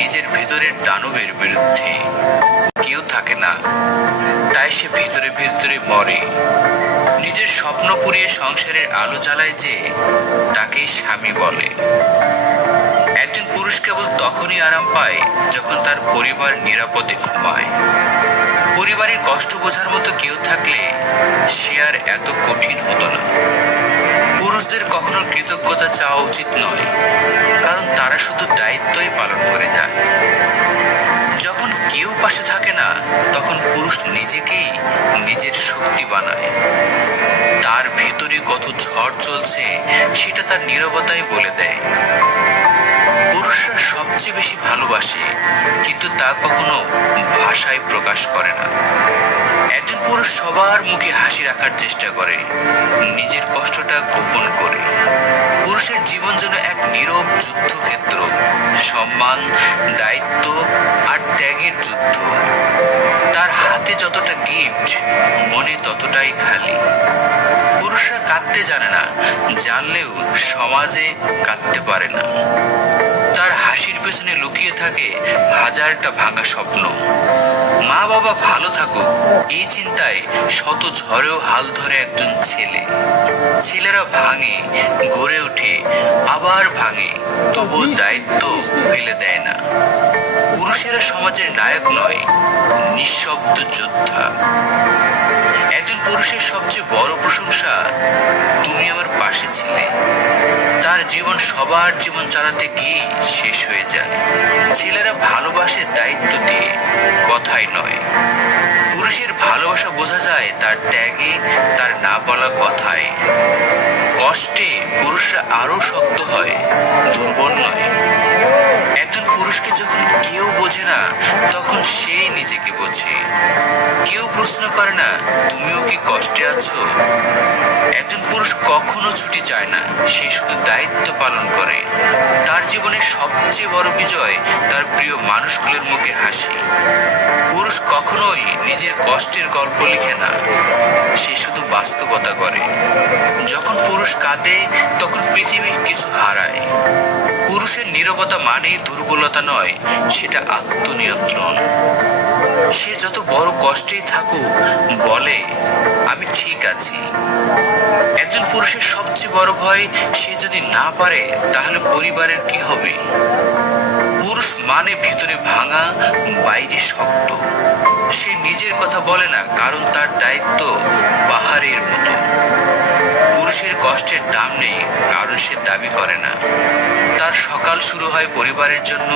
নিজের ভেতরের দানবের বিরুদ্ধে কেউ থাকে না, তাই সে ভিতরে ভিতরে মরে। নিজের স্বপ্ন পুড়িয়ে সংসারের আলো জ্বালায় যে, তাকেই স্বামী বলে। একজন পুরুষ কেবল তখনই আরাম পায় যখন তার পরিবার নিরাপদে ঘুমায়। পরিবারের কষ্ট বোঝার মতো কেউ থাকলে সে আর এত কঠিন হতো না। পুরুষদের কখনো কৃতজ্ঞতা চাওয়া উচিত নয়, কারণ তারা শুধু দায়িত্বই পালন করে যায়। যখন কেউ পাশে থাকে না, তখন পুরুষ নিজেকেই নিজের শক্তি বানায়। তার ভেতরে কত ঝড় চলছে সেটা তার নীরবতাই বলে দেয়। পুরুষরা সবচেয়ে বেশি ভালোবাসে, কিন্তু তা কখনো ভাষায় প্রকাশ করে না। একজন পুরুষ সবার মুখে হাসি রাখার চেষ্টা করে, নিজের কষ্টটা গোপন করে। পুরুষের জীবন যেন এক নীরব যুদ্ধক্ষেত্র, সম্মান, দায়িত্ব আর ত্যাগের যুদ্ধ। তার হাতে যতটা গিফট, মনে ততটাই খালি। পুরুষরা কাঁদতে জানে না, জানলেও সমাজে কাঁদতে পারে না। তার হাসির পেছনে লুকিয়ে থাকে হাজারটা ভাঙা স্বপ্ন। মা বাবা ভালো থাকুক, এই চিন্তায় শত ঝড়েও হাল ধরে একজন ছেলে। ছেলেরা ভাঙে, গড়ে ওঠে, আবার ভাঙে, তবুও দায়িত্ব ফেলে দেয় না। পুরুষেরা সমাজের নায়ক নয়, নিঃশব্দ যোদ্ধা। একজন পুরুষের সবচেয়ে বড় প্রশংসা, তুমি আমার পাশে ছিলে। তার জীবন সবার জীবন চালাতে গিয়ে শেষ হয়ে যায়। ছেলেরা ভালোবাসে দায়িত্ব দিয়ে, কথাই নয়। পুরুষের ভালোবাসা বোঝা যায় তার ত্যাগে, তার না বলা কথায়। কষ্টে পুরুষরা আরো শক্ত হয়, দুর্বল নয়। একজন পুরুষকে যখন কেউ বোঝে না, তখন সেই নিজেকে বোঝে। কেউ প্রশ্ন করে না, তুমিও কি কষ্টে আছো? একজন পুরুষ কখনো ছুটি চায় না, সে শুধু দায়িত্ব পালন করে। তার জীবনের সবচেয়ে বড় বিজয় তার প্রিয় মানুষগুলোর মুখে হাসি। পুরুষ কখনোই নিজের কষ্টের গল্প লিখে না, সে শুধু বাস্তবতা করে। যখন পুরুষ কাঁদে, তখন পৃথিবী কিছু হারায়। পুরুষের নীরবতা মানেই দুর্বলতা নয়, সেটা আত্মনিয়ন্ত্রণ। সে যত বড় কষ্টেই থাকুক, বলে আমি ঠিক আছি। একজন পুরুষের সবচেয়ে বড় ভয়, সে যদি না পারে তাহলে পরিবারের কি হবে। পুরুষ মানে ভিতরে ভাঙা, বাইরে শক্ত। সে নিজের কথা বলে না, কারণ তার দায়িত্ব পাহাড়ের মতো। পুরুষের কষ্টের দাম নেই, কারণ সে দাবি করে না। তার সকাল শুরু হয় পরিবারের জন্য,